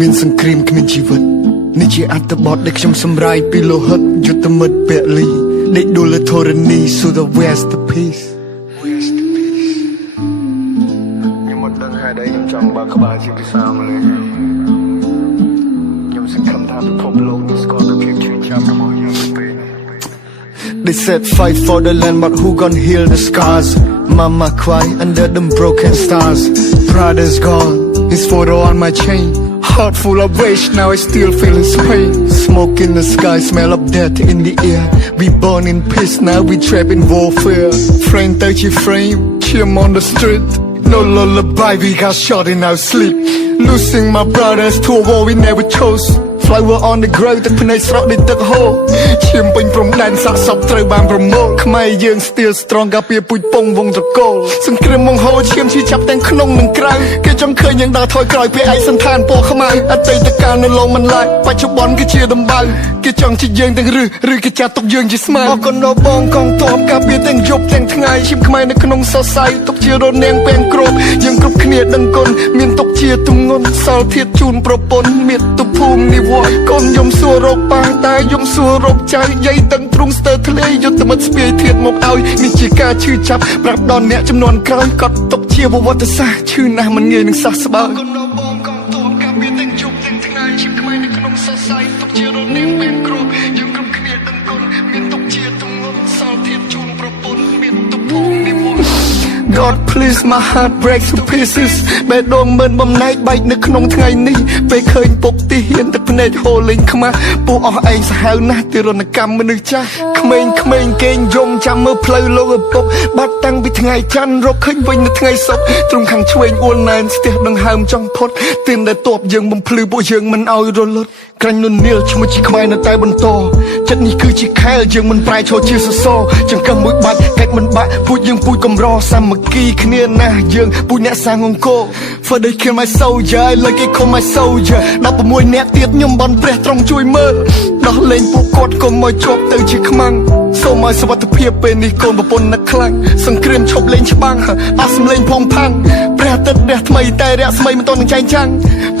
មានសង្គ្រាមគ្មានជីវិតនេះជាអត្ថបទដែលខ្ញុំសម្រាយពីលោហិតយុទ្ធមិត្តពលីដេកដួលធរណី so the west peace ខ្ញុំមិនដឹងហេតុអីខ្ញុំចង់បើកក្បាលជាភាសាម៉ាឡេខ្ញុំសង្ឃឹមថាពិភពលោកនេះស្គាល់ពីភាពឈឺចាប់របស់យើងទៅពេល They said fight for the land but who gon' heal the scars Mama cry under them broken stars Brother's gone his photo on my chain Heart full of rage, now I still feel his pain Smoke in the sky, smell of death in the air We born in peace, now we trapped in warfare Frame 30 frame, chim on the street No lullaby, we got shot in our sleep Losing my brothers to a war we never chose Flower on the grave ទឹកភ្នែកស្រក់ដូចទឹកហូរឈាមពេញព្រំដែនសាកសពត្រូវបានប្រមូលខ្មែរយើង still strong ការពារពូជពងវងត្រកូលសង្គ្រាមបង្ហូរឈាមឈឺចាប់ទាំងក្នុងនិងក្រៅគេចង់ឃើញយើងដើរថយក្រោយពេលឯកសន្តានពណ៌ខ្មៅអតីតកាលនៅឡងមិនឡាយបច្ចុប្បន្នគឺជាដំបៅគេចង់ជាយើងទាំងឬគេចាត់ទុកយើងជាស្មើអរគុណដល់បងកងទ័ពការពារទាំងយប់ទាំងថ្ងៃឈាមខ្មែរនៅក្នុងសរសៃទុកជារនាងពេងគ្របយើងគ្រប់គ្នាដឹងគុណមានទុកជាទម្ងន់សល់ធាតជូនប្រពន្ធមាតុភូមិនិវត្តន៍កូនយំសួររកប៉ាតែយំសួររកចៅយាយដឹងទ្រង់ស្ទើរធ្លាយយុទ្ធមិត្តស្ពាយធាតមកឲ្យនេះជាការឈឺចាប់ប្រាប់ដល់អ្នកចំនួនក្រោយក៏ຕົកជាប្រវត្តិសាស្ត្រឈឺណាស់មិនងាយនឹងសះស្បើកូនដល់បងកងទ័ពការពារទាំងយប់ទាំងថ្ងៃឈាមខ្មែរនៅក្នុងសរសៃទុកជារនាងពេងគ្របយើងគ្រប់គ្នាដឹងគុណមានទុកជាទម្ងន់សល់ធាតជូនប្រពន្ធមានទុកភូមិនិវត្តន៍ God please my heart breaks to pieces បេះដូងមិនបំណែកបែកនៅក្នុងថ្ងៃនេះពេលឃើញពុកទីហ៊ានទឹកភ្នែកហូរលេងខ្មាស់ពួកអស់ឯងសាហាវណាស់ទីរណកម្មមនុស្សចាស់ក្មេងៗគេងយំចាំមើលផ្លូវលោកឪពុកបាត់តាំងពីថ្ងៃច័ន្ទរកឃើញវិញនៅថ្ងៃសុក្រទ្រង់ខាងឆ្វេងអួលណែនស្ទះដង្ហើមចង់ផុតទៀនដែលតបយើងបំភ្លឺពួកយើងមិនឲ្យរលត់ក្រាញ់នុននីលឈ្មោះជាខ្មែរនៅតែបន្តចិត្តនេះគឺជាខែលយើងមិនប្រែឈរជាសសរចង្កឹះមួយបាច់កាច់មិនបាក់ពូជយើងពូជកំរសាមគ្គីគ្នាណាស់យើងពូជអ្នកសាងអង្គរ For they kill my soldier like it call my soldier 16អ្នកទៀតខ្ញុំបន់ព្រះទ្រង់ជួយមើលដោះលែងពួកគាត់កុំឲ្យជាប់ទៅជាខ្មាំងសូមឲ្យសុវត្ថិភាពពេលនេះកូនប្រពន្ធនឹកខ្លាំងសង្គ្រាមឈប់លេងច្បាំងអស់សម្លេងផងផាំងព្រះអាទិត្យរះថ្មីតែរះស្មីមិនទាន់នឹងចែងចាំង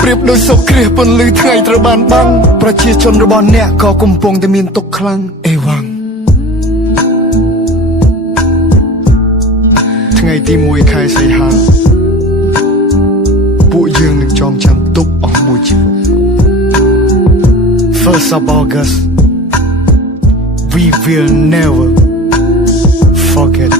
ប្រៀបដូចសុគ្រាពន្លឺថ្ងៃត្រូវបានបាំងប្រជាជនរបស់អ្នកក៏កំពុងតែមានទុក្ខខ្លាំងអេវ៉ាំងថ្ងៃទី1ខែសីហាពួកយើងនឹងចងចាំទុកអស់មួយជីវិត First of August We will never forget